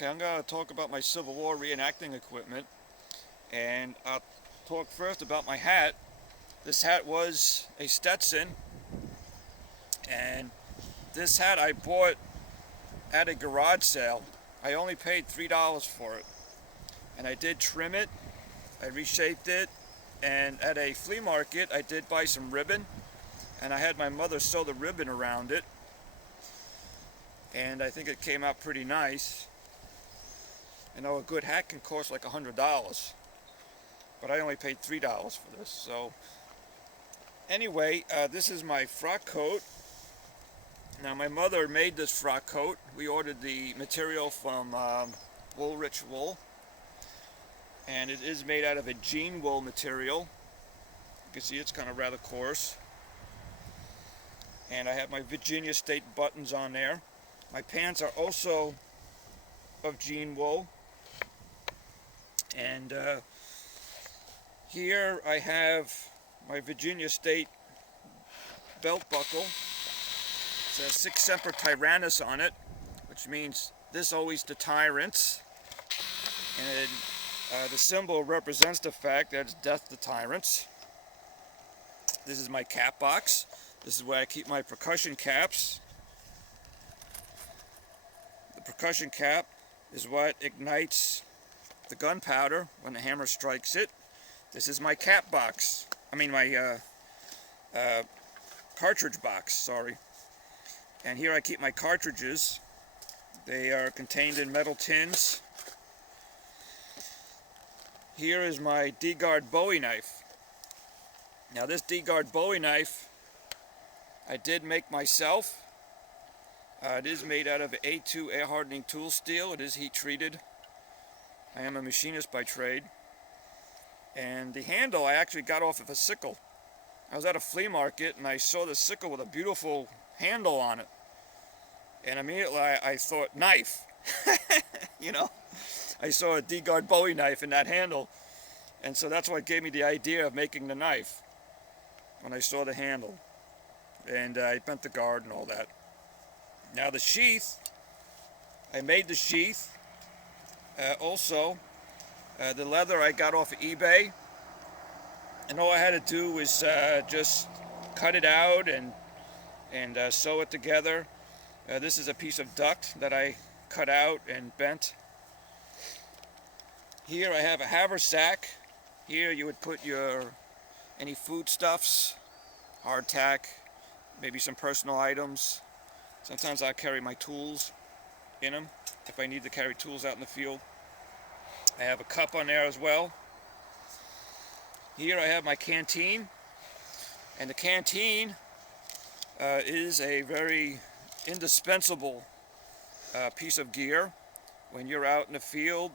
Okay, I'm going to talk about my Civil War reenacting equipment, and I'll talk first about my hat. This hat was a Stetson, and this hat I bought at a garage sale. I only paid $3 for it, and I did trim it, I reshaped it, and at a flea market I did buy some ribbon, and I had my mother sew the ribbon around it, and I think it came out pretty nice. I know a good hat can cost like $100, but I only paid $3 for this. So anyway, this is my frock coat. Now my mother made this frock coat. We ordered the material from Woolrich Wool, and it is made out of a jean wool material. You can see it's kind of rather coarse. And I have my Virginia State buttons on there. My pants are also of jean wool. And here I have my Virginia State belt buckle. It says Sic Semper Tyrannis on it, which means this always to tyrants. And the symbol represents the fact that it's death to tyrants. This is my cap box. This is where I keep my percussion caps. The percussion cap is what ignites the gunpowder when the hammer strikes it. This is my cap box. My cartridge box, sorry. And here I keep my cartridges. They are contained in metal tins. Here is my D-guard Bowie knife. Now this D-guard Bowie knife I did make myself. It is made out of A2 air hardening tool steel. It is heat treated. I am a machinist by trade. And the handle I actually got off of a sickle. I was at a flea market and I saw the sickle with a beautiful handle on it. And immediately I thought, knife. You know, I saw a D-guard Bowie knife in that handle. And so that's what gave me the idea of making the knife when I saw the handle. And I bent the guard and all that. Now the sheath, I made the sheath. Also, the leather I got off of eBay, and all I had to do was just cut it out and sew it together. This is a piece of duct that I cut out and bent. Here I have a haversack. Here you would put any foodstuffs, hardtack, maybe some personal items. Sometimes I carry my tools in them if I need to carry tools out in the field. I have a cup on there as well. Here I have my canteen, and the canteen is a very indispensable piece of gear. When you're out in the field,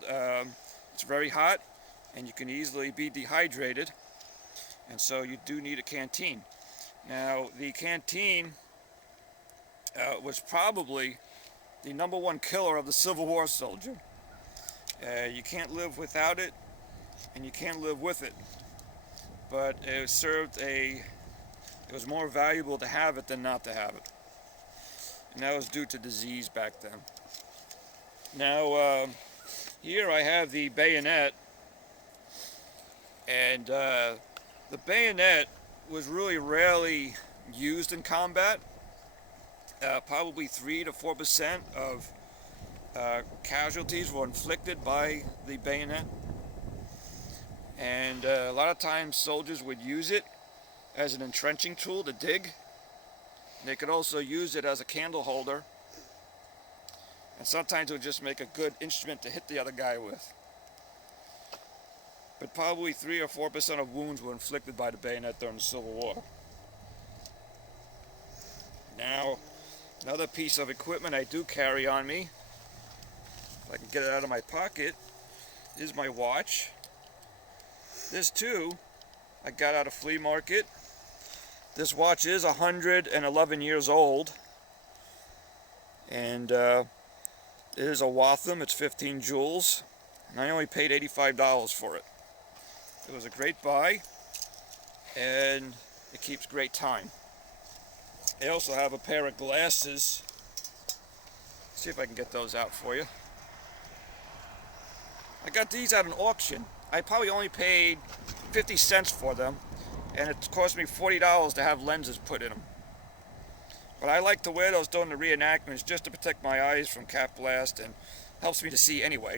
it's very hot and you can easily be dehydrated, and so you do need a canteen. Now the canteen was probably the #1 killer of the Civil War soldier. You can't live without it, and you can't live with it. But it was more valuable to have it than not to have it. And that was due to disease back then. Now, here I have the bayonet. And the bayonet was really rarely used in combat. Probably 3 to 4% of casualties were inflicted by the bayonet, and a lot of times soldiers would use it as an entrenching tool to dig. They could also use it as a candle holder, and sometimes it would just make a good instrument to hit the other guy with. But probably 3 or 4% of wounds were inflicted by the bayonet during the Civil War. Now, another piece of equipment I do carry on me, if I can get it out of my pocket, is my watch. This too, I got out of flea market. This watch is 111 years old, and it is a Waltham. It's 15 jewels, and I only paid $85 for it. It was a great buy, and it keeps great time. I also have a pair of glasses. See if I can get those out for you. I got these at an auction. I probably only paid 50 cents for them, and it cost me $40 to have lenses put in them. But I like to wear those during the reenactments just to protect my eyes from cat blast, and helps me to see anyway.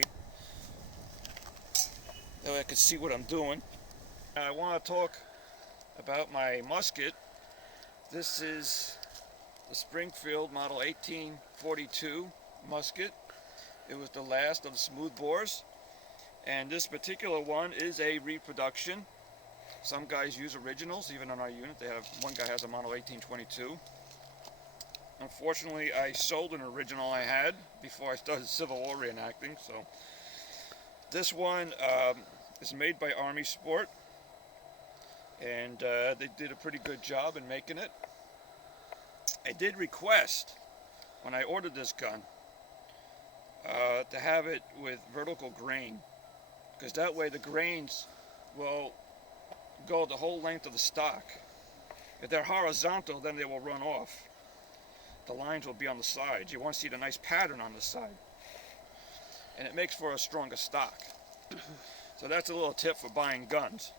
That way I can see what I'm doing. I want to talk about my musket. This is the Springfield model 1842 musket. It was the last of the smooth bores, and this particular one is a reproduction. Some guys use originals. Even on our unit, one guy has a model 1822. Unfortunately, I sold an original I had before I started Civil War reenacting. So this one is made by Army Sport, and they did a pretty good job in making it. I did request, when I ordered this gun, to have it with vertical grain, because that way the grains will go the whole length of the stock. If they're horizontal, then they will run off. The lines will be on the sides. You want to see the nice pattern on the side, and it makes for a stronger stock. So that's a little tip for buying guns.